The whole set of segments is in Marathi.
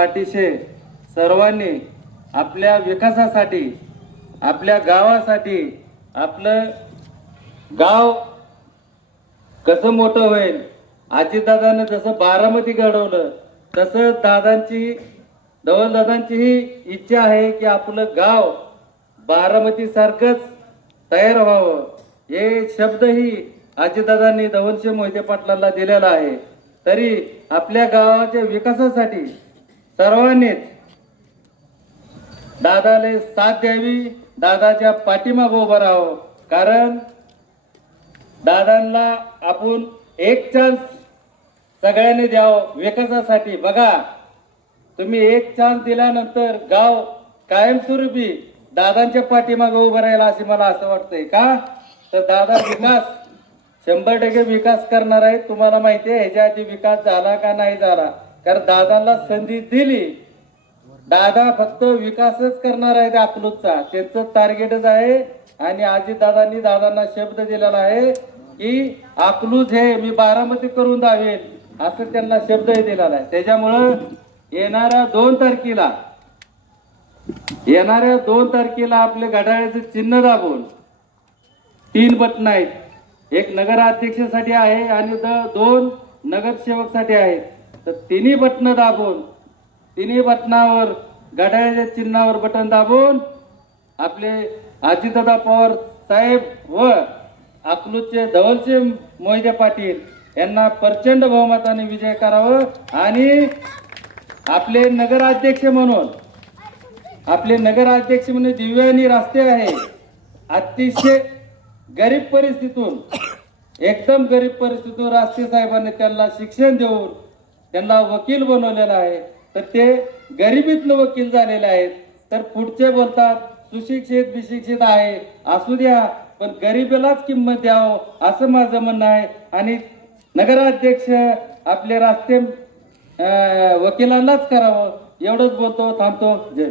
पाठीशे सर्वांनी आपल्या विकासासाठी आपल्या गावासाठी आपलं गाव कसं मोठं होईल आजीदादानं जसं बारामती घडवलं तसं दादांची धवलदादांचीही इच्छा आहे की आपलं गाव बारामती सारखंच तयार व्हावं. हे शब्दही आजीदादांनी धवलशे मोहिते पाटलांना दिलेला आहे. तरी आपल्या गावाच्या विकासासाठी सर्वांनीच दादाले साथ द्यावी दादाच्या पाठीमागं उभं राहावं. कारण दादांना आपण एक चान्स सगळ्यांनी द्यावं विकासासाठी. बघा तुम्ही एक चान्स दिल्यानंतर गाव कायमस्वरूपी दादांच्या पाठीमागे उभं राहील असे मला असं वाटतंय. का? तर दादा विकास शंभर टक्के विकास करणार आहे तुम्हाला माहिती आहे ह्याच्या आधी विकास झाला का नाही झाला? कारण दादांना संधी दिली. दादा फक्त विकासच करणार आहे अकलूजचा त्यांचं टार्गेटच आहे. आणि आजी दादांनी दादांना शब्द दिलेला आहे की अकलूज हे मी बारामती करून दावेल असं त्यांना शब्दही दिलेला आहे. त्याच्यामुळं येणाऱ्या दोन तारखेला येणाऱ्या दोन तारखेला आपले घड्याळाचं चिन्ह दाबून तीन बटन आहेत. एक नगराध्यक्षासाठी आहे आणि दोन नगरसेवकसाठी आहेत. तर तिन्ही बटणं दाबून तिन्ही बटनावर घड्याळ्याच्या चिन्हावर बटन दाबून आपले आजीदादा पवार साहेब व अकलूजचे धवलचे मोहिते पाटील यांना प्रचंड बहुमताने विजय करावं आणि आपले नगराध्यक्ष म्हणून आपले नगराध्यक्ष म्हणून दिव्यानी आणि रस्ते आहे. अतिशय गरीब परिस्थितीतून एकदम गरीब परिस्थितीतून रास्ते साहेबांनी त्यांना शिक्षण देऊन त्यांना वकील बनवलेला आहे तर ते गरिबीतलं वकील झालेले आहेत तर पुढचे बोलतात सुशिक्षित विशिक्षित आहे असू द्या पण गरिबीलाच किंमत द्यावं असं माझं म्हणणं आहे आणि नगराध्यक्ष आपले रास्ते वकिलांनाच करावं एवढंच बोलतो थांबतो जय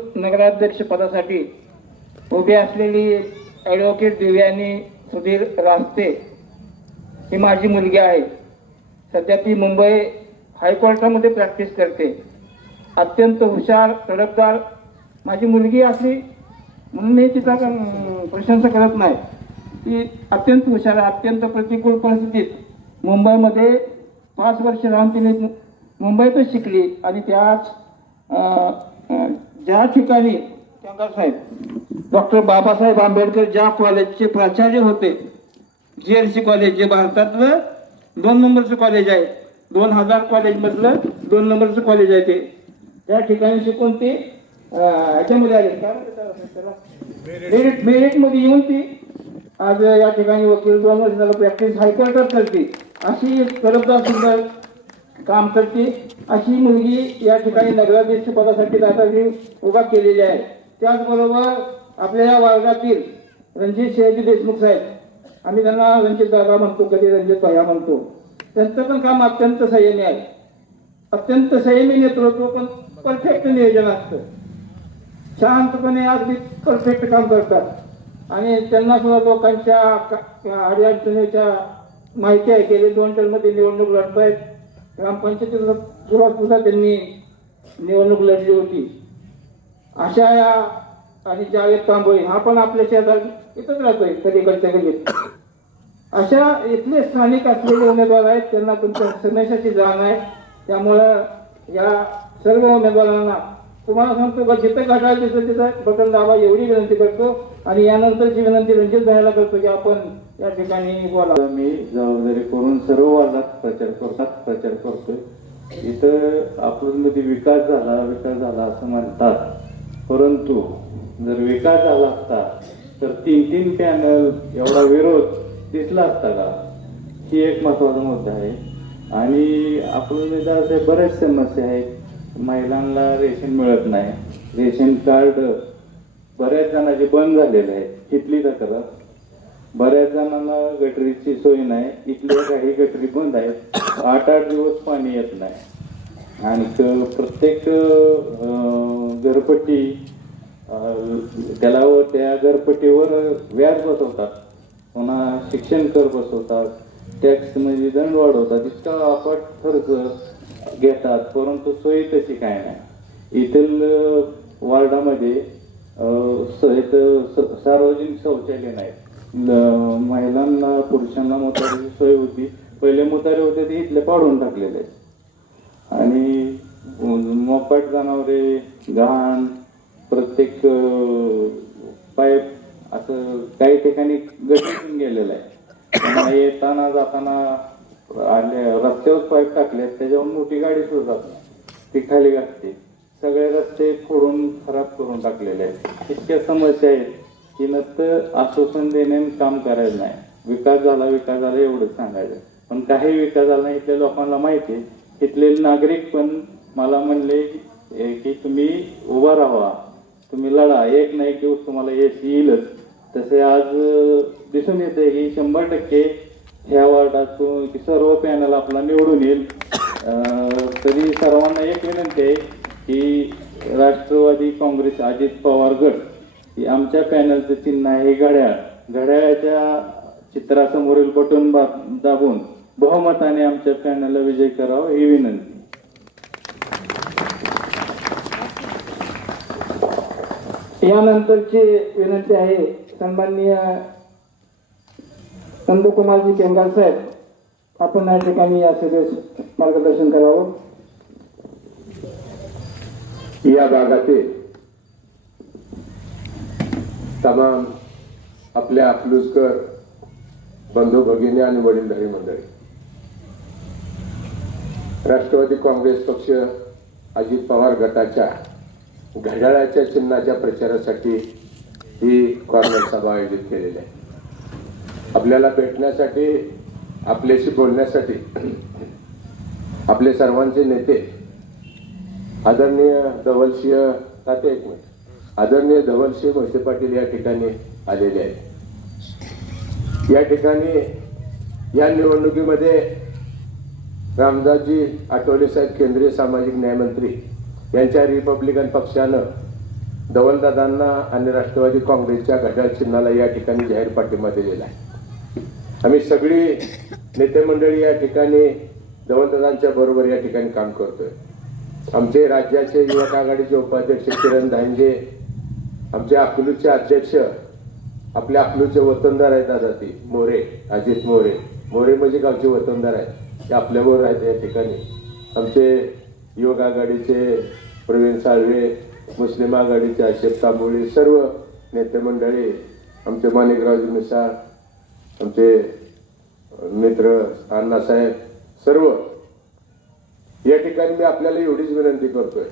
माहीत पदासाठी उभी असलेली ॲडव्होकेट दिव्यानी सुधीर रास्ते ही माझी मुलगी आहे. सध्या ती मुंबई हायकोर्टामध्ये प्रॅक्टिस करते. अत्यंत हुशार तडफदार माझी मुलगी असली म्हणून मी तिचा प्रशंसा करत नाही. ती अत्यंत हुशार आहे अत्यंत प्रतिकूल परिस्थितीत मुंबईमध्ये पाच वर्ष राहून तिने मुंबईतच शिकली आणि त्याच ज्या ठिकाणी साहेब डॉक्टर बाबासाहेब आंबेडकर ज्या कॉलेजचे प्राचार्य होते जी एल सी कॉलेज जे भारतातलं दोन नंबरचं कॉलेज आहे दोन हजार कॉलेजमधलं दोन नंबरचं कॉलेज आहे ते. त्या ठिकाणी शिकून ते याच्यामध्ये ह्याच्यामध्ये काय त्याला? मेरिट मेरिटमध्ये येऊन ती आज या ठिकाणी वकील दोन वर्ष झालं प्रॅक्टिस हायकोर्टात करते. अशी तरफदार सुद्धा काम करते. अशी मुलगी या ठिकाणी नगराध्यक्ष पदासाठी दादाजी उभा केलेली आहे. त्याचबरोबर आपल्या या वर्गातील रणजित शहाजी देशमुख साहेब आम्ही त्यांना रणजित दादा म्हणतो कधी रणजित भैया म्हणतो. त्यांचं पण काम अत्यंत संयमी आहे. अत्यंत संयमी नेतृत्व पण परफेक्ट नियोजन असतं. शांतपणे अगदी परफेक्ट काम करतात. आणि त्यांना सुद्धा लोकांच्या अडचणीच्या माहिती आहे गेले दोन टर्ममध्ये निवडणूक लढतायत. ग्रामपंचायतीला सुरुवात सुद्धा त्यांनी निवडणूक लढली होती. अशा या आणि जावेद तांबोळी हा पण आपल्या शेजार इथंच राहतोय कधीकडच्या गल्लीत अशा इथले स्थानिक असलेले उमेदवार आहेत त्यांना तुमच्या समेशाची जाण आहे. त्यामुळं या सर्व उमेदवारांना तुम्हाला सांगतो का जिथं घटायला दिसतं तिथं बटन दाबा एवढी विनंती करतो. आणि यानंतरची विनंती रणजित भायला करतो की आपण या ठिकाणी बोला. मी जबाबदारी करून सर्व वर्गात प्रचार करतात प्रचार करतोय. इथं अकलूजमध्ये विकास झाला विकास झाला असं म्हणतात. परंतु जर विकास झाला असता तर तीन तीन पॅनल एवढा विरोध दिसला असता का? ही एक महत्त्वाचा मुद्दा आहे. आणि आपल्या असे बऱ्याच समस्या आहेत. महिलांना रेशन मिळत नाही. रेशन कार्ड बऱ्याच जणांचे बंद झालेले आहेत. तिथली तक्रार. बऱ्याच जणांना गटरीची सोय नाही इथल्या काही गटरी बंद आहेत. आठ आठ दिवस पाणी येत नाही. आणि प्रत्येक घरपट्टी त्याला त्या घरपट्टीवर व्याज बसवतात. पुन्हा शिक्षण कर बसवतात. टॅक्स म्हणजे दंड वाढवतात. इतका अफाट खर्च घेतात. परंतु सोयी तशी काय नाही. येथील वार्डामध्ये स- सार्वजनिक शौचालय नाहीत. महिलांना पुरुषांना मोतारीची सोय होती. पहिले मोतारे होते ते इथले पाडून टाकलेले. आहेत आणि मोपाट जनावरे घाण प्रत्येक पाईप असं काही ठिकाणी गटून गेलेलं आहे. येताना जाताना आले रस्त्यावर पाईप टाकले त्याच्यावर मोठी गाडी सुद्धा जात ती खाली घातली. सगळे रस्ते फोडून खराब करून टाकलेले आहेत. इतक्या समस्या आहेत. की नुसतं आश्वासन देणे काम करायचं नाही. विकास झाला विकास झाला एवढंच सांगायचं. पण काही विकास झाला नाही इथल्या लोकांना माहिती आहे. इथले नागरिक पण मला म्हणले की तुम्ही उभा राहा तुम्ही लढा. एक ना एक दिवस तुम्हाला यश येईलच. तसे आज दिसून येते की शंभर टक्के ह्या वार्डातून सर्व पॅनल आपला निवडून येईल. तरी सर्वांना एक विनंती आहे की राष्ट्रवादी काँग्रेस अजित पवार गट आमच्या पॅनलचं चिन्ह आहे घड्याळ. घड्याळाच्या चित्रासमोरील बटन दाबून बहुमताने आमच्या पॅनलला विजय करावा ही विनंती. यानंतरची विनंती आहे सन्माननीय नंदकुमारजी केंगाल साहेब आपण या ठिकाणी या सभेस मार्गदर्शन करावं. या भागातील तमाम आपल्या अकलूजकर बंधू भगिनी आणि वडीलधारी मंडळी. राष्ट्रवादी काँग्रेस पक्ष अजित पवार गटाच्या घड्याळाच्या चिन्हाच्या प्रचारासाठी ही कॉर्नर सभा आयोजित केलेली आहे. आपल्याला भेटण्यासाठी आपल्याशी बोलण्यासाठी आपले सर्वांचे नेते आदरणीय धवलसिंह ताते एक मिनिट. आदरणीय धवलसिंह मोहिते पाटील या ठिकाणी आलेले आहेत. या ठिकाणी या निवडणुकीमध्ये रामदासजी आठवले साहेब केंद्रीय सामाजिक न्यायमंत्री यांच्या रिपब्लिकन पक्षानं धवलदादांना आणि राष्ट्रवादी काँग्रेसच्या घड्याळ चिन्हाला या ठिकाणी जाहीर पाठिंबा दिलेला आहे. आम्ही सगळी नेते मंडळी या ठिकाणी धवलदादांच्या बरोबर या ठिकाणी काम करतोय. आमचे राज्याचे युवक आघाडीचे उपाध्यक्ष किरण धांजे आमचे अकलूचे अध्यक्ष आपले अकलूचे वतनदार आहेत दादा ते मोरे अजित मोरे. मोरे म्हणजे गावचे वतनदार आहेत. ते आपल्याबरोबर आहेत या ठिकाणी. आमचे युवक आघाडीचे प्रवीण साळवे मुस्लिम आघाडीचे अशोक तांबोळी सर्व नेते मंडळी आमचे माणिकरावजी मिसाळ आमचे मित्र अण्णासाहेब सर्व. या ठिकाणी मी आपल्याला एवढीच विनंती करतोय.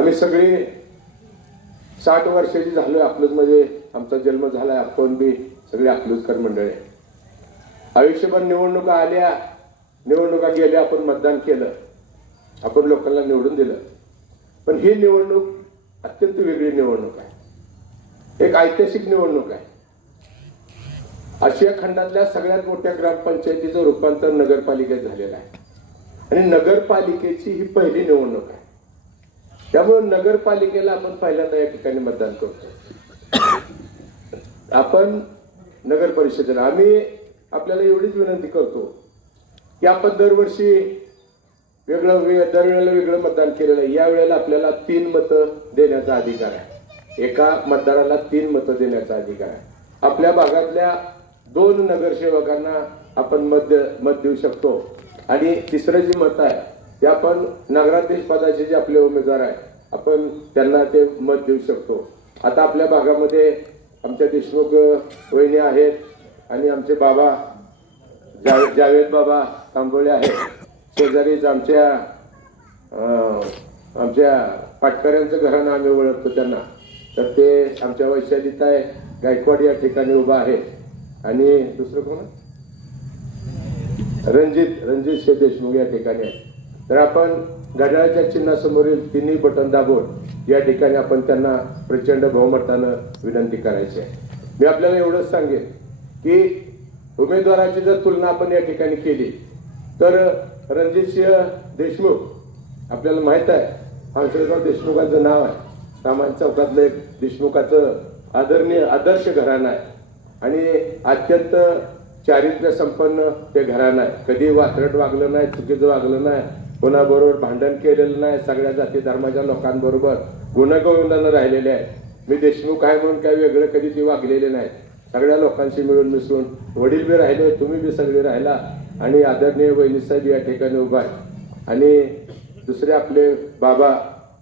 आम्ही सगळे साठ वर्षाची झालोय अकलूजमध्ये आमचा जन्म झालाय आपण बी. सगळे अकलूजकर मंडळी. आयुष्यभर निवडणुका आल्या निवडणुका गेल्या आपण मतदान केलं. आपण लोकांना निवडून दिलं. पण ही निवडणूक अत्यंत वेगळी निवडणूक आहे. एक ऐतिहासिक निवडणूक आहे. आशिया खंडातल्या सगळ्यात मोठ्या ग्रामपंचायतीचं रूपांतर नगरपालिकेत झालेलं आहे. आणि नगरपालिकेची ही पहिली निवडणूक आहे. त्यामुळे नगरपालिकेला आपण पहिल्यांदा या ठिकाणी मतदान करतो. आपण नगर परिषदेला आम्ही आपल्याला एवढीच विनंती करतो की आपण दरवर्षी वेगळं दरवेळेला वेगळं मतदान केलेलं आहे. या वेळेला आपल्याला तीन मतं देण्याचा अधिकार आहे. एका मतदाराला तीन मतं देण्याचा अधिकार आहे. आपल्या भागातल्या दोन नगरसेवकांना आपण मत दे- मत देऊ शकतो. आणि तिसरं जे मत आहे ते आपण नगराध्यक्ष पदाचे जे आपले उमेदवार आहे आपण त्यांना ते मत देऊ शकतो. आता आपल्या भागामध्ये आमच्या देशमुख वहिनी आहेत आणि आमचे बाबा जावेद जावेद बाबा तांबोळे आहेत. शेजारीच आमच्या आमच्या पाटकऱ्यांचं घरानं आम्ही ओळखतो त्यांना. तर ते आमच्या वैशालीताई गायकवाड या ठिकाणी उभा आहे. आणि दुसरं कोण? रणजित रणजित शे देशमुख या ठिकाणी आहे तर आपण घड्याळाच्या चिन्हासमोरील तिन्ही बटन दाबून या ठिकाणी आपण त्यांना प्रचंड बहुमतानं विनंती करायची आहे. मी आपल्याला एवढंच सांगेन की उमेदवाराची जर तुलना आपण या ठिकाणी केली तर रणजितसिंह देशमुख आपल्याला माहीत आहे हंसराव देशमुखांचं नाव आहे. सामान चौकातलं एक देशमुखाचं आदरणीय आदर्श घराणं आहे. आणि अत्यंत चारित्र्य संपन्न ते घराणं आहे. कधी वात्रट वागलं नाही चुकीचं वागलं नाही कोणाबरोबर भांडण केलेलं नाही सगळ्या जाती धर्माच्या लोकांबरोबर. गुणगोविंदानं राहिलेले आहे मी देशमुख आहे म्हणून काही वेगळं कधी ते वागलेले नाही. सगळ्या लोकांशी मिळून मिसळून वडील बी राहिले तुम्ही बी सगळे राहिला आणि आदरणीय वहिनीसाहेब या ठिकाणी उभा आहे आणि दुसरे आपले बाबा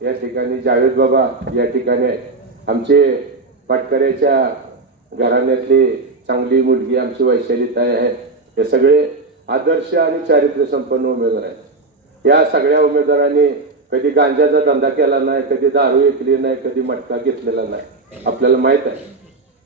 या ठिकाणी जावेद बाबा या ठिकाणी आहेत. आमचे पाटकऱ्याच्या घराण्यातली चांगली मुलगी आमची वैशालीताई आहे हे सगळे आदर्श आणि चारित्र्य संपन्न उमेदवार आहेत. या सगळ्या उमेदवारांनी कधी गांजाचा धंदा केला नाही कधी दारू विकली नाही कधी मटका घेतलेला नाही. आपल्याला माहीत आहे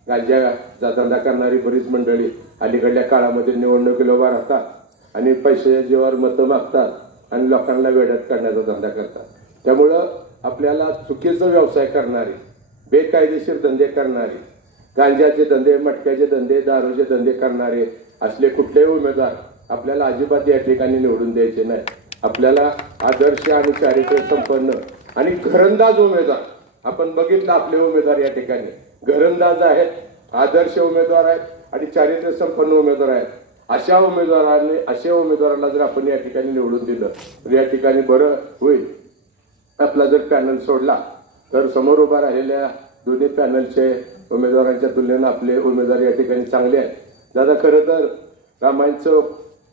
गांजाचा धंदा करणारी बरीच मंडळी अलीकडल्या काळामध्ये निवडणुकीला उभा राहतात आणि पैशाच्या जीवावर मतं मागतात आणि लोकांना वेड्यात करण्याचा धंदा करतात. त्यामुळं आपल्याला चुकीचा व्यवसाय करणारी बेकायदेशीर धंदे करणारे गांजाचे धंदे मटक्याचे धंदे दारूचे धंदे करणारे असले कुठलेही उमेदवार आपल्याला अजिबात या ठिकाणी निवडून द्यायचे नाही आपल्याला आदर्श आणि चारित्र्य संपन्न आणि घरंदाज उमेदवार. आपण बघितलं आपले उमेदवार या ठिकाणी. घरंदाज आहेत आदर्श उमेदवार आहेत आणि चारित्र्य संपन्न उमेदवार आहेत. अशा उमेदवारांनी अशा उमेदवारांना जर आपण या ठिकाणी निवडून दिलं तर या ठिकाणी बरं होईल. आपला जर पॅनल सोडला तर समोर उभा राहिलेल्या दोन्ही पॅनलचे उमेदवारांच्या तुलनेनं आपले उमेदवार या ठिकाणी चांगले आहेत. दादा खरं तर रामायण चौक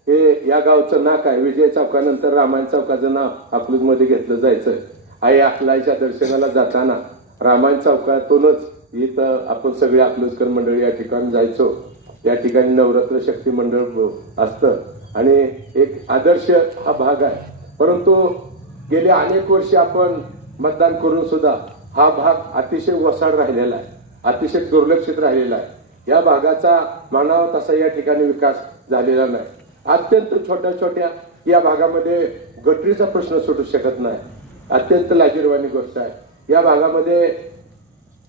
हे या गावचं नाक आहे. विजय चौकानंतर रामायण चौकाचं नाव अकलूजमध्ये घेतलं जायचं. आई अकलाईच्या दर्शनाला जाताना रामायण चौकातूनच इथं आपण सगळे अकलूजकर मंडळी या ठिकाणी जायचो. या ठिकाणी नवरात्र शक्ती मंडळ असतं. आणि एक आदर्श हा भाग आहे. परंतु गेले अनेक वर्षे आपण मतदान करून सुद्धा हा भाग अतिशय वसाड राहिलेला आहे. अतिशय दुर्लक्षित राहिलेला आहे. या भागाचा मानावा तसा या ठिकाणी विकास झालेला नाही. अत्यंत छोट्या छोट्या या भागामध्ये गटरीचा प्रश्न सुटू शकत नाही. अत्यंत लाजीरवाणी गोष्ट आहे. या भागामध्ये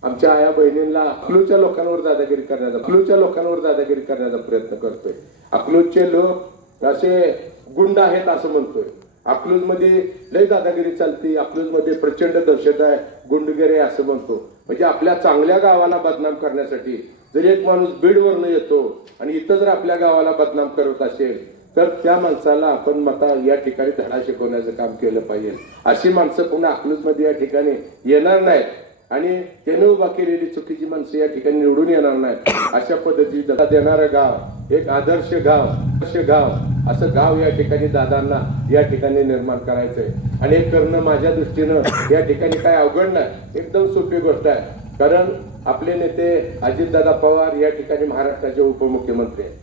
आमच्या आया बहिणींना अकलूच्या लोकांवर दादागिरी करण्याचा अकलूच्या लोकांवर दादागिरी करण्याचा प्रयत्न करतोय. अकलूजचे लोक असे गुंड आहेत असं म्हणतोय. अकलूजमध्ये लय दादागिरी चालती अकलूजमध्ये प्रचंड दहशत आहे गुंडगिरी असं म्हणतो. म्हणजे आपल्या चांगल्या गावाला बदनाम करण्यासाठी जर एक माणूस बीडवरनं येतो आणि इथं जर आपल्या गावाला बदनाम करत असेल तर त्या माणसाला आपण मता या ठिकाणी धडा शिकवण्याचं काम केलं पाहिजे. अशी माणसं पुन्हा अकलूजमध्ये या ठिकाणी येणार नाहीत. आणि त्याने उभा केलेली चुकीची माणसं या ठिकाणी निवडून येणार नाहीत. अशा पद्धतीची दत्ता देणारं गाव एक आदर्श गाव आदर्श गाव असं गाव या ठिकाणी दादांना या ठिकाणी निर्माण करायचंय. आणि हे करणं माझ्या दृष्टीनं या ठिकाणी काय अवघड नाही. एकदम सोपी गोष्ट आहे. कारण आपले नेते अजितदादा पवार या ठिकाणी महाराष्ट्राचे उपमुख्यमंत्री आहेत.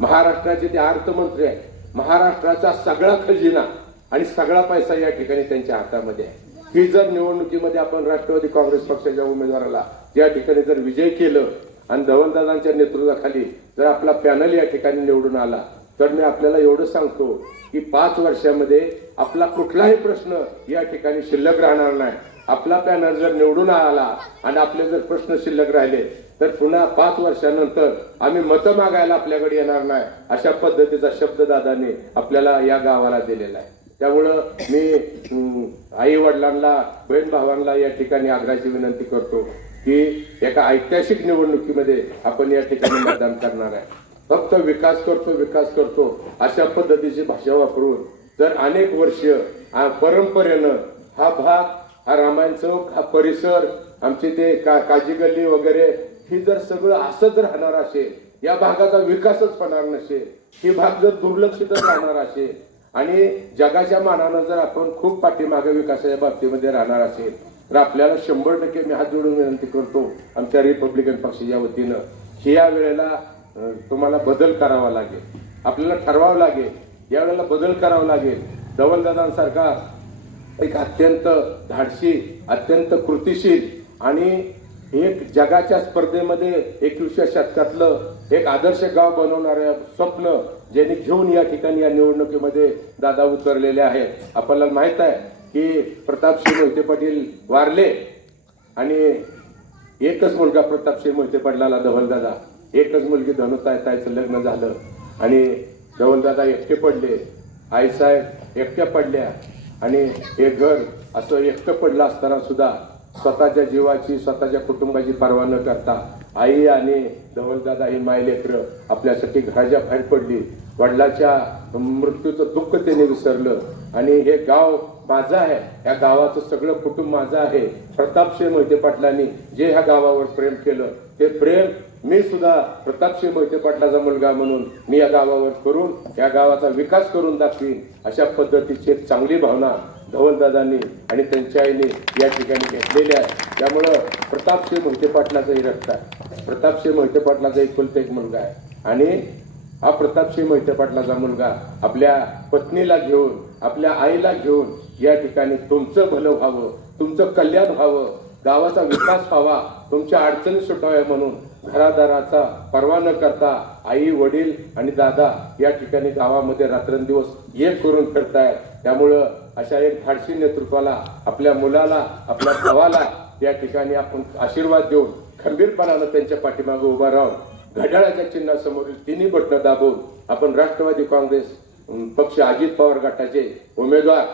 महाराष्ट्राचे ते अर्थमंत्री आहेत. महाराष्ट्राचा सगळा खजिना आणि सगळा पैसा या ठिकाणी त्यांच्या हातामध्ये आहे. ही जर निवडणुकीमध्ये आपण राष्ट्रवादी काँग्रेस पक्षाच्या उमेदवाराला या ठिकाणी जर विजय केलं आणि धवलदादांच्या नेतृत्वाखाली जर आपला पॅनल या ठिकाणी निवडून आला तर मी आपल्याला एवढं सांगतो की पाच वर्षामध्ये आपला कुठलाही प्रश्न या ठिकाणी शिल्लक राहणार नाही. आपला पॅनल जर निवडून आला आणि आपले जर प्रश्न शिल्लक राहिले तर पुन्हा पाच वर्षानंतर आम्ही मतं मागायला आपल्याकडे येणार नाही अशा पद्धतीचा शब्द दादाने आपल्याला या गावाला दिलेला आहे. त्यामुळं मी आई वडिलांना बहीण भावांना या ठिकाणी आग्रहाची विनंती करतो की एका ऐतिहासिक निवडणुकीमध्ये आपण या ठिकाणी मतदान करणार आहे. फक्त विकास करतो विकास करतो अशा पद्धतीची भाषा वापरून जर अनेक वर्ष परंपरेनं हा भाग हा रामायण चौक हा परिसर आमचे ते का काजी गल्ली वगैरे ही जर सगळं असंच राहणार असेल या भागाचा विकासच होणार नसेल ही भाग जर दुर्लक्षितच राहणार असेल आणि जगाच्या मानानं जर आपण खूप पाठीमागे विकासाच्या बाबतीमध्ये राहणार असेल तर आपल्याला शंभर टक्के मी हात जोडून विनंती करतो आमच्या रिपब्लिकन पक्षाच्या वतीनं की या वेळेला तुम्हाला बदल करावा लागेल. आपल्याला ठरवावं लागेल या वेळेला बदल करावा लागेल. धवलदादांसारखा एक अत्यंत धाडसी अत्यंत कृतिशील आणि एक जगाच्या स्पर्धेमध्ये एकविसव्या शतकातलं एक आदर्श गाव बनवणारं स्वप्न ज्यांनी घेऊन या ठिकाणी या निवडणुकीमध्ये दादा उतरलेले आहेत. आपल्याला माहीत आहे की प्रतापसिंह मोहिते पाटील वारले आणि एकच मुलगा प्रतापसिंह मोहिते पाटलाला धवलदादा एकच मुलगी धनुताय ताईचं लग्न झालं आणि धवलदादा एकटे पडले आईसाहेब एकट्या पडल्या. आणि हे घर असं एकटं पडलं असताना सुद्धा स्वतःच्या जीवाची स्वतःच्या कुटुंबाची पर्वा न करता आई आणि धवलदादा ही मायलेकर आपल्यासाठी घराच्या बाहेर पडली. वडिलाच्या मृत्यूचं दुःख त्याने विसरलं. आणि हे गाव माझं आहे. या गावाचं सगळं कुटुंब माझं आहे. प्रतापसिंह मोहिते पाटलांनी जे ह्या गावावर प्रेम केलं ते प्रेम मी सुद्धा प्रतापसिंह मोहिते पाटलाचा मुलगा म्हणून मी या गावावर करून या गावाचा विकास करून दाखवीन अशा पद्धतीची एक चांगली भावना धवलदादांनी आणि त्यांच्या आईने या ठिकाणी घेतलेली आहे. त्यामुळं प्रतापसिंह मोहिते पाटलाचाही रक्त आहे. प्रतापसिंह मोहिते पाटलाचा एकुलता एक मुलगा आहे. आणि हा प्रतापसिंह मोहिते पाटलाचा मुलगा आपल्या पत्नीला घेऊन आपल्या आईला घेऊन या ठिकाणी तुमचं भलं व्हावं तुमचं कल्याण व्हावं गावाचा विकास व्हावा तुमच्या अडचणी सुटाव्या म्हणून घरादाराचा पर्वा न करता आई वडील आणि दादा या ठिकाणी गावामध्ये रात्रंदिवस एक करून फिरतायत. त्यामुळं अशा एक धाडसी नेतृत्वाला आपल्या मुलाला आपल्या भावाला या ठिकाणी आपण आशीर्वाद देऊन खंबीरपणानं त्यांच्या पाठीमागे उभा राहून घड्याळाच्या चिन्हासमोरील तिन्ही बटणं दाबून आपण राष्ट्रवादी काँग्रेस पक्ष अजित पवार गटाचे उमेदवार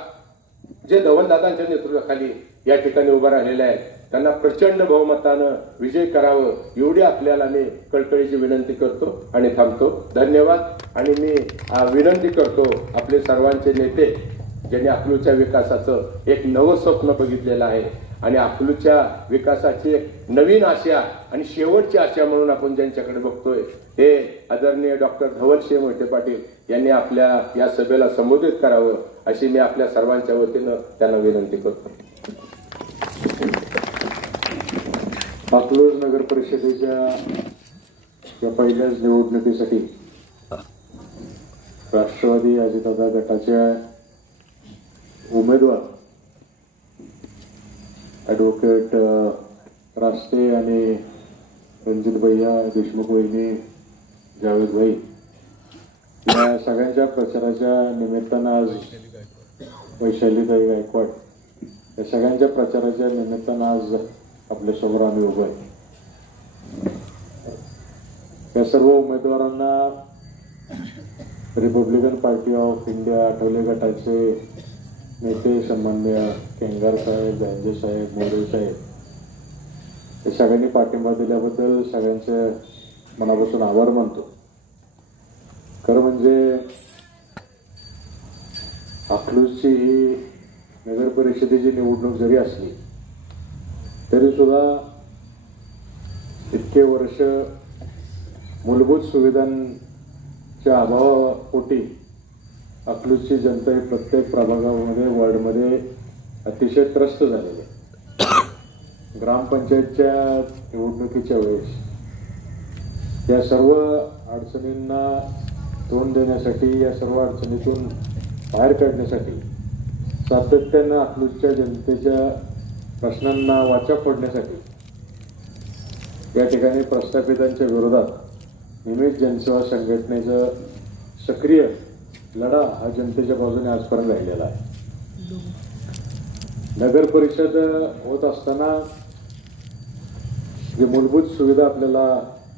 जे धवलदादांच्या नेतृत्वाखाली या ठिकाणी उभा राहिलेले आहेत. त्यांना प्रचंड बहुमतानं विजय करावं एवढी आपल्याला मी कळकळीची विनंती करतो आणि थांबतो. धन्यवाद. आणि मी विनंती करतो आपले सर्वांचे नेते ज्यांनी अकलूच्या विकासाचं एक नवं स्वप्न बघितलेलं आहे. आणि अकलूच्या विकासाची एक नवीन आशा आणि शेवटची आशा म्हणून आपण ज्यांच्याकडे बघतोय हे आदरणीय डॉक्टर धवलसिंह मोहिते पाटील यांनी आपल्या या सभेला संबोधित करावं अशी मी आपल्या सर्वांच्या वतीनं त्यांना विनंती करतो. पाकलोज नगर परिषदेच्या या पहिल्याच निवडणुकीसाठी राष्ट्रवादी अजितदादा गटाच्या उमेदवार ॲडव्होकेट रास्ते आणि रणजित भैया देशमुख वहिनी जावेद भाई या सगळ्यांच्या प्रचाराच्या निमित्तानं आज वैशालीताई गायकवाड या सगळ्यांच्या प्रचाराच्या निमित्तानं आज आपल्यासमोर आम्ही उभं आहे. या सर्व उमेदवारांना Republican party of India Athawale गटाचे नेते सन्मान्य केंगार साहेब गांजे साहेब मोरे साहेब हे सगळ्यांनी पाठिंबा दिल्याबद्दल सगळ्यांचे मनापासून आभार मानतो. खरं म्हणजे अकलूजची ही नगर परिषदेची निवडणूक जरी असली तरीसुद्धा इतके वर्ष मूलभूत सुविधांच्या अभावापोटी अकलूजची जनता ही प्रत्येक प्रभागामध्ये वॉर्डमध्ये अतिशय त्रस्त झालेली आहे. ग्रामपंचायतच्या निवडणुकीच्या वेळेस या सर्व अडचणींना तोंड देण्यासाठी या सर्व अडचणीतून बाहेर काढण्यासाठी सातत्यानं अकलूजच्या जनतेच्या प्रश्नांना वाचा फोडण्यासाठी. या ठिकाणी प्रस्थापितांच्या विरोधात निमित जनसेवा संघटनेचं सक्रिय लढा हा जनतेच्या बाजूने आजपर्यंत राहिलेला आहे. नगर परिषद होत असताना जे मूलभूत सुविधा आपल्याला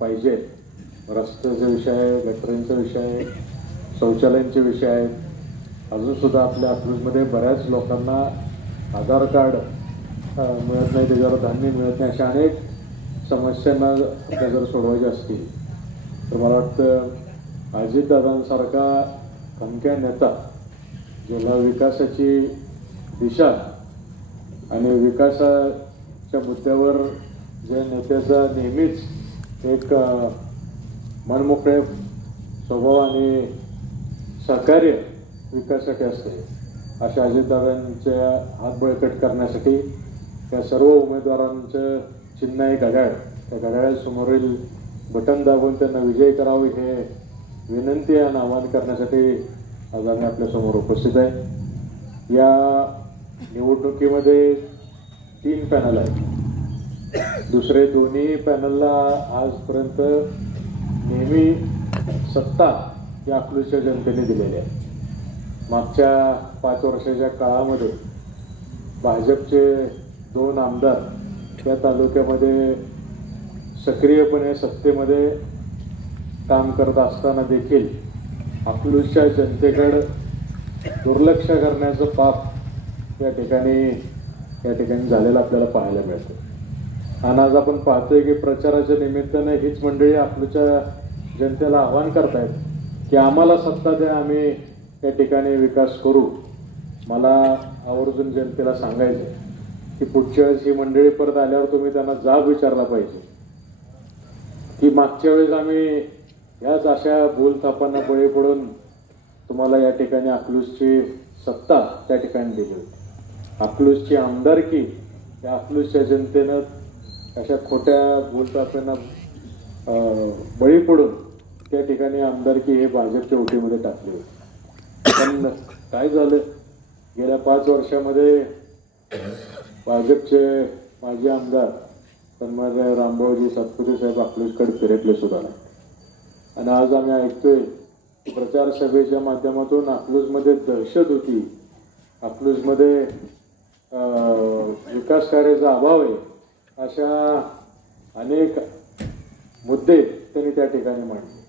पाहिजे रस्त्याचा विषय आहे गटरींचा विषय आहे शौचालयांचे विषय आहेत अजून सुद्धा आपल्या अकलूजमध्ये बऱ्याच लोकांना आधार कार्ड मिळत नाही त्याच्यावर धान्य मिळत नाही अशा अनेक समस्यांना आपल्या जर सोडवायच्या असतील तर मला वाटतं अजितदादांसारखा खमक्या नेता ज्याला विकासाची दिशा आणि विकासाच्या मुद्द्यावर ज्या नेत्याचा नेहमीच एक मनमोकळे स्वभाव आणि सहकार्य विकासासाठी असते अशा अजितदादांच्या हात बळकट करण्यासाठी त्या सर्व उमेदवारांचं चिन्ह आहे घड्याळ त्या घड्याळासमोरील बटन दाबून त्यांना विजयी करावे हे विनंती आणि आवाहन करण्यासाठी आज आम्ही आपल्यासमोर उपस्थित आहे. या निवडणुकीमध्ये तीन पॅनल आहेत. दुसरे दोन्ही पॅनलला आजपर्यंत नेहमी सत्ता या अकलूजच्या जनतेने दिलेली आहे. मागच्या पाच वर्षाच्या काळामध्ये भाजपचे दोन आमदार या तालुक्यामध्ये सक्रियपणे सत्तेमध्ये काम करत असताना देखील अकलूजच्या जनतेकडं दुर्लक्ष करण्याचं पाप या ठिकाणी या ठिकाणी झालेलं आपल्याला पाहायला मिळतं. आणि आज आपण पाहतोय की प्रचाराच्या निमित्ताने हीच मंडळी आपलूच्या जनतेला आव्हान करतायत की आम्हाला सत्ता द्या आम्ही या ठिकाणी विकास करू. मला आवर्जून जनतेला सांगायचं की पुढच्या वेळेस ही मंडळी परत आल्यावर तुम्ही त्यांना जाब विचारला पाहिजे. की मागच्या वेळेस आम्ही याच अशा बोलथापांना बळी पडून तुम्हाला या ठिकाणी अकलूसची सत्ता त्या ठिकाणी दिली होती. अकलूसची आमदारकी या अकलूसच्या जनतेनं अशा खोट्या बोलतापांना बळी पडून त्या ठिकाणी आमदारकी हे भाजपच्या ओटीमध्ये टाकली होती. पण काय झालं? गेल्या पाच वर्षामध्ये भाजपचे माजी आमदार सन्मान्य रामभाऊजी सातपुते साहेब अकलूजकडे फिरकले सुद्धा. आणि आज आम्ही ऐकतोय प्रचार सभेच्या माध्यमातून अकलूजमध्ये दहशत होती. अकलूजमध्ये विकास कार्याचा अभाव आहे अशा अनेक मुद्दे त्यांनी त्या ठिकाणी मांडले.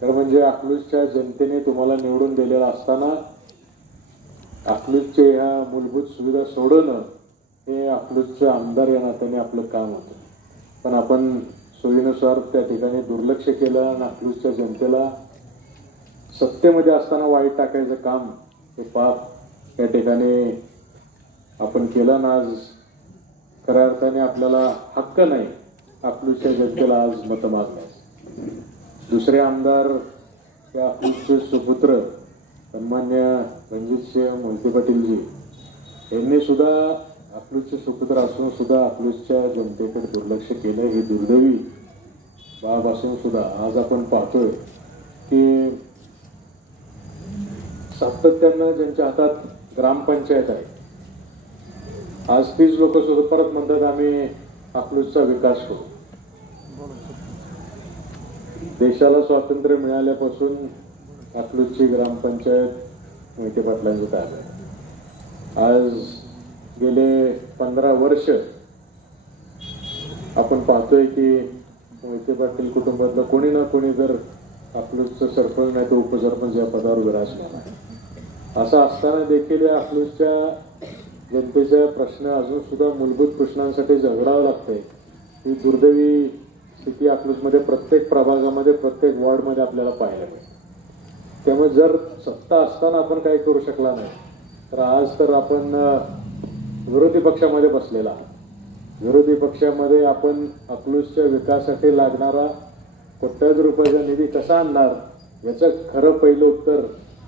खरं म्हणजे अकलूजच्या जनतेने तुम्हाला निवडून दिलेला असताना अकलूजचे ह्या मूलभूत सुविधा सोडवणं हे अकलूजचं आमदार या नात्याने आपलं काम होतं. पण आपण सोयीनुसार त्या ठिकाणी दुर्लक्ष केलं आणि अकलूजच्या जनतेला सत्तेमध्ये असताना वाईट टाकायचं काम हे पाप या ठिकाणी आपण केलं ना आज खऱ्या अर्थाने आपल्याला हक्क नाही अकलूजच्या जनतेला आज मतं मागण्यास दुसरे आमदार या अकलूजचे सुपुत्र सन्मान्य रणजितसिंह मोहिते पाटीलजी यांनी सुद्धा अकलूजचे सुपुत्र असून सुद्धा अकलूजच्या जनतेकडे दुर्लक्ष केलं ही दुर्दैवी बाब असून सुद्धा आज आपण पाहतोय की सातत्यानं ज्यांच्या हातात ग्रामपंचायत आहे आज तीच लोक सुद्धा परत म्हणतात आम्ही अकलूजचा विकास करू देशाला स्वातंत्र्य मिळाल्यापासून अकलूजची ग्रामपंचायत मोहिते पाटलांची ताब्यात आहे. आज गेले पंधरा वर्ष आपण पाहतोय की मोहिते पाटील कुटुंबातलं कोणी ना कोणी जर अकलूजचं सरपंच नाही तर उपसरपंच या पदावर विराजमान आहे. असं असताना देखील या अकलूजच्या जनतेच्या प्रश्न अजून सुद्धा मूलभूत प्रश्नांसाठी झगडावं लागतंय. ही दुर्दैवी स्थिती अकलूजमध्ये प्रत्येक प्रभागामध्ये प्रत्येक वॉर्डमध्ये आपल्याला पाहायला मिळते. त्यामुळे जर सत्ता असताना आपण काही करू शकला नाही तर आज तर आपण विरोधी पक्षामध्ये बसलेला आहात. विरोधी पक्षामध्ये आपण अकलूजच्या विकासासाठी लागणारा कोट्यावधी रुपयाचा निधी कसा आणणार याचं खरं पहिलं उत्तर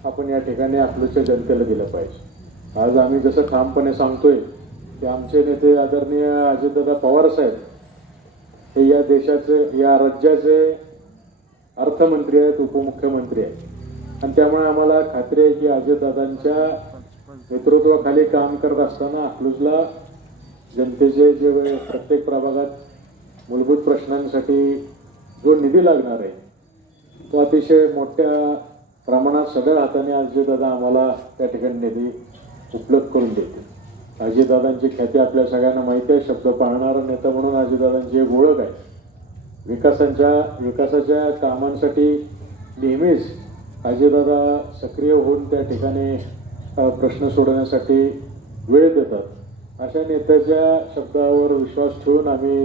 आपण या ठिकाणी अकलूजच्या जनतेला दिलं पाहिजे. आज आम्ही जसं ठामपणे सांगतोय की आमचे नेते आदरणीय अजितदादा पवार साहेब हे या देशाचे या राज्याचे अर्थमंत्री आहेत उपमुख्यमंत्री आहेत. आणि त्यामुळे आम्हाला खात्री आहे की अजितदादांच्या नेतृत्वाखाली काम करत असताना अकलूजला जनतेचे जे प्रत्येक प्रभागात मूलभूत प्रश्नांसाठी जो निधी लागणार आहे तो अतिशय मोठ्या प्रमाणात सगळ्या हाताने अजितदादा आम्हाला त्या ठिकाणी निधी उपलब्ध करून देते अजितदादांची ख्याती आपल्या सगळ्यांना माहिती आहे शब्द पाळणारा नेता म्हणून अजितदादांची एक ओळख आहे. विकासांच्या विकासाच्या कामांसाठी नेहमीच अजितदादा सक्रिय होऊन त्या ठिकाणी प्रश्न सोडवण्यासाठी वेळ देतात. अशा नेत्याच्या शब्दावर विश्वास ठेवून आम्ही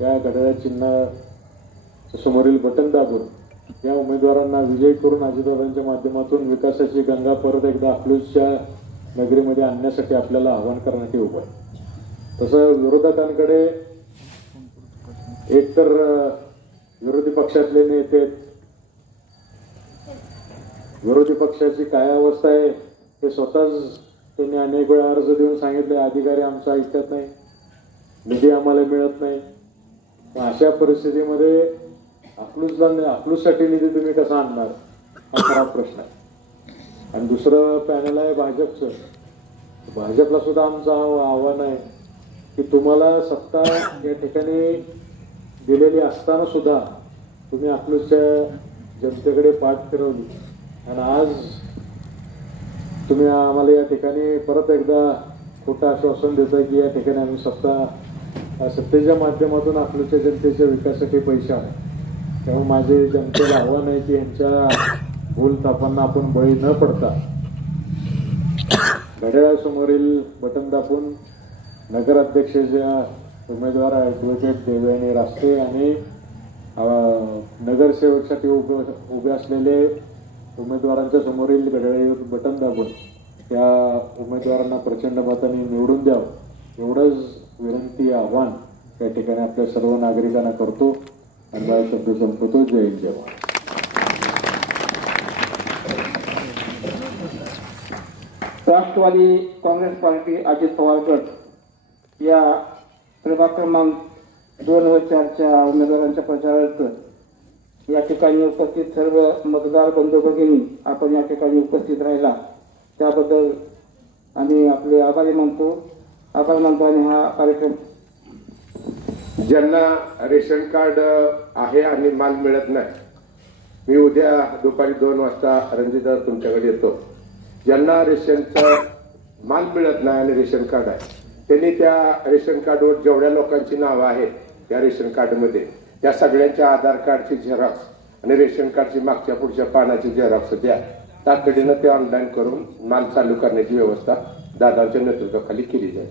या घड्याळ्या चिन्ह समोरील बटन दाबून या उमेदवारांना विजयी करून अजितदादांच्या माध्यमातून विकासाची गंगा परत एकदा अकलूजच्या नगरीमध्ये आणण्यासाठी आपल्याला आवाहन करण्यात उभं आहे. तसं विरोधकांकडे एकतर विरोधी पक्षातले नेते विरोधी पक्षाची काय अवस्था आहे ते स्वतःच त्यांनी अनेक वेळा अर्ज देऊन सांगितले अधिकारी आमचं ऐकत नाही निधी आम्हाला मिळत नाही. मग अशा परिस्थितीमध्ये अकलूजला अकलूजसाठी निधी तुम्ही कसा आणणार? हा खराब प्रश्न आहे. आणि दुसरं पॅनल आहे भाजपचं. भाजपला सुद्धा आमचं आव्हान आहे की तुम्हाला सत्ता या ठिकाणी दिलेली असताना सुद्धा तुम्ही अकलूजच्या जनतेकडे पाठ फिरवली. आणि आज तुम्ही आम्हाला या ठिकाणी परत एकदा खोटं आश्वासन देता की या ठिकाणी आम्ही सत्ता सत्तेच्या माध्यमातून आपल्याच्या जनतेच्या विकासासाठी पैसे आहे त्यामुळे माझे जनतेला आव्हान आहे की यांच्या भूल तापांना आपण बळी न पडता घड्याळासमोरील बटन दाबून नगराध्यक्षाच्या उमेदवार ॲडव्होकेट देवयानी रास्ते आणि नगरसेवकसाठी उभे उभे असलेले उमेदवारांच्या समोरील घड्याळीवर बटन दाबून त्या उमेदवारांना प्रचंड मताने निवडून द्यावं एवढंच विनंती आव्हान त्या ठिकाणी आपल्या सर्व नागरिकांना करतो. आणि माझा शब्द संपवतो. जय हिंद, जय राष्ट्रवादी काँग्रेस पार्टी अजित पवार गट या प्रभाग क्रमांक दोन व चारच्या उमेदवारांच्या प्रचारार्थ या ठिकाणी उपस्थित सर्व मतदार बंधू भगिनी आपण या ठिकाणी उपस्थित राहिला. त्याबद्दल आम्ही आपले आभारी मानतो. आभार मानतो आणि हा कार्यक्रम ज्यांना रेशन कार्ड आहे आणि माल मिळत नाही मी उद्या दुपारी दोन वाजता रणजितदार तुमच्याकडे येतो. ज्यांना रेशनचा माल मिळत नाही आणि रेशन कार्ड आहे त्यांनी त्या रेशन कार्डवर जेवढ्या लोकांची नावं आहेत त्या रेशन कार्डमध्ये त्या सगळ्यांच्या आधार कार्डची झेरॉक्स आणि रेशन कार्डची मागच्या पुढच्या पानाची झेरॉक्स द्या. तातडीनं ते ऑनलाईन करून माल चालू करण्याची व्यवस्था दादांच्या नेतृत्वाखाली केली जाईल.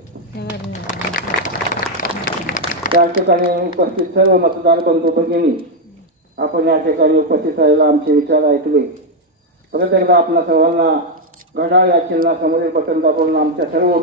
त्या ठिकाणी उपस्थित सर्व मतदार बंधू भगिनी आपण या ठिकाणी उपस्थित राहिला आमचे विचार ऐकले. परत एकदा आपल्या सर्वांना घड्याळ या चिन्हासमोरील बटन दाबून आमच्या सर्व